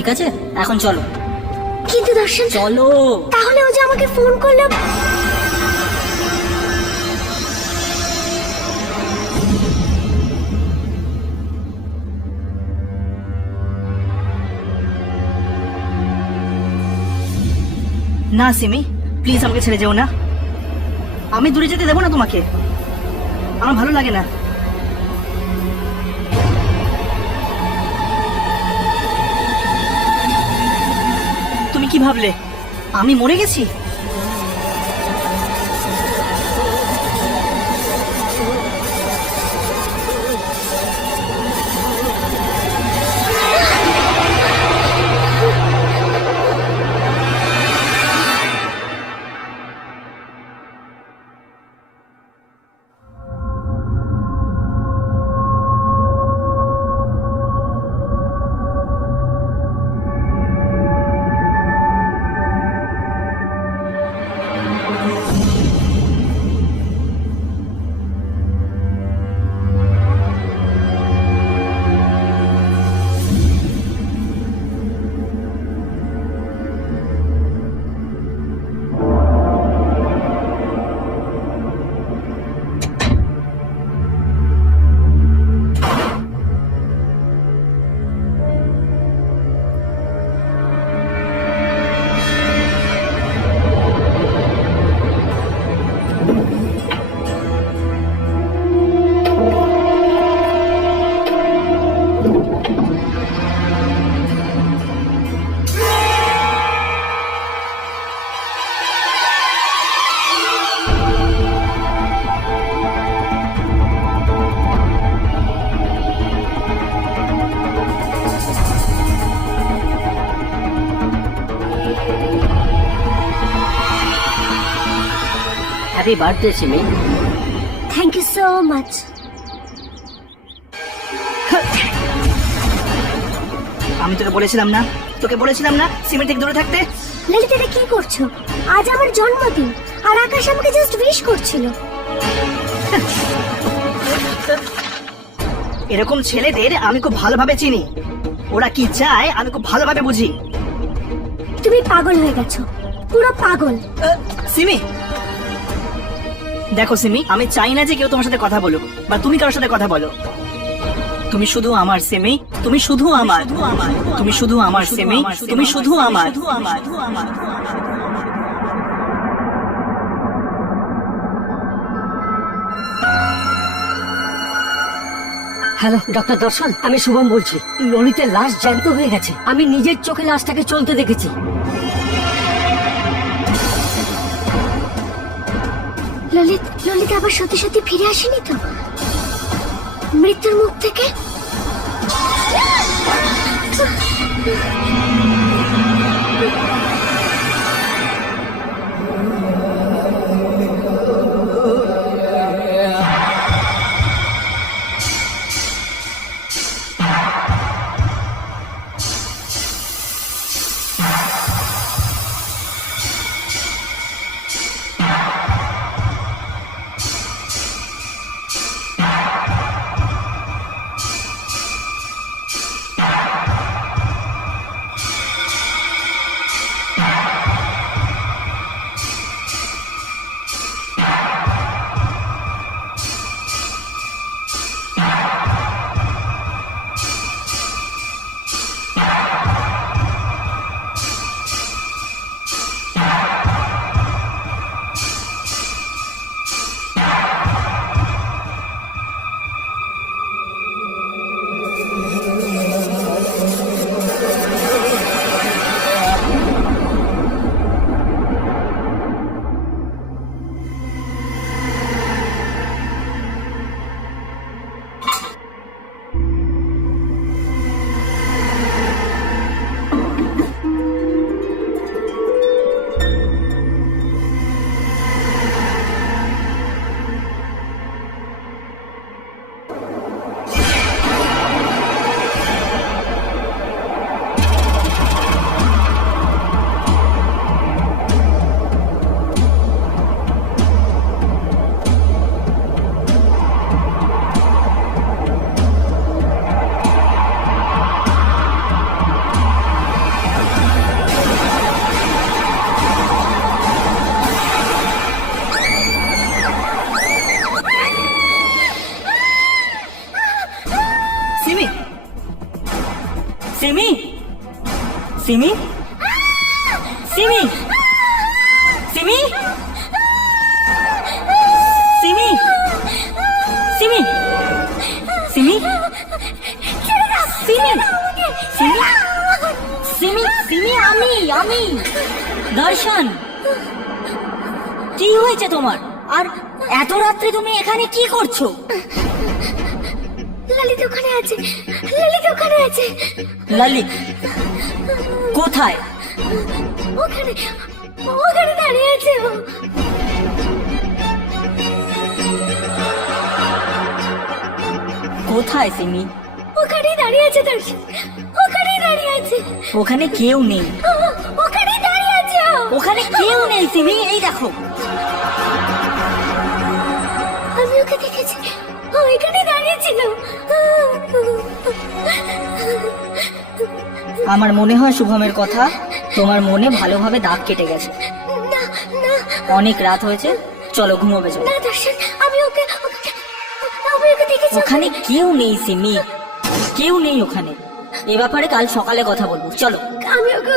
ঠিক আছে, এখন চলো। কিন্তু দর্শন, চলো। তাহলে ও যে আমাকে ফোন করলো। না সিমি, প্লিজ আমাকে ছেড়ে যেও না। আমি দূরে যেতে দেবো না তোমাকে, আমার ভালো লাগে না। তুমি কি ভাবলে আমি মরে গেছি? Happy birthday Simi. Thank you so much. আমি তোকে বলেছিলাম না, সিমি থেকে দূরে থাকতে। ললিত, এটা কি করছো? আজ আমার জন্মদিন, আর আকাশ আমাকে জাস্ট উইশ করছিল। এরকম ছেলেদের আমি খুব ভালোভাবে চিনি, ওরা কি চায় আমি খুব ভালোভাবে বুঝি। তুমি পাগল হয়ে গেছো, পুরো পাগল। সিমি দেখো সিমি, আমি চাই না যে কেউ তোমার সাথে কথা বলুক বা তুমি কারোর সাথে কথা বলো। তুমি শুধু আমার সিমি, তুমি শুধু আমার, তুমি শুধু আমার সিমি, তুমি শুধু আমার। হ্যালো ডক্টর দর্শন, আমি শুভম বলছি। ললিতের লাশ জ্যান্ত হয়ে গেছে, আমি নিজের চোখে লাশটাকে চলতে দেখেছি। ললিত, ললিত আবার সত্যি সত্যি ফিরে আসেনি তো মৃত্যুর মুখ থেকে? সিমি সিমি সিমি সিমি সিমি সিমি সিমি সিমি সিমি সিমি সিমি আমি দর্শন, কি হয়েছে তোমার? আর এত রাত্রে তুমি এখানে কি করছো? ললিত ওখানে আছে, ললিত ওখানে আছে। ললিত কোথায়? ওখানে, ওখানে দাঁড়িয়ে আছে ও। কোথায় সিমি? ওখানেই দাঁড়িয়ে আছে দর্শন, ওখানেই দাঁড়িয়ে আছে। ওখানে কেউ নেই, ওখানেই দাঁড়িয়ে আছে ও। ওখানে কেউ নেই সিমি, এই দেখো। আমি ওকে দেখেছি, ও এখানে দাঁড়িয়ে ছিল। আমার মনে হয় শুভমের কথা তোমার মনে ভালোভাবে দাগ কেটে গেছে। না না অনেক রাত হয়েছে, চলো ঘুমোবে চলো। না দর্শন, আমি ওকে আমি ওকে দেখেছি। ওখানে কেউ নেই সিমি, কেউ নেই ওখানে। এ ব্যাপারে কাল সকালে কথা বলবো, চলো। আমি ওকে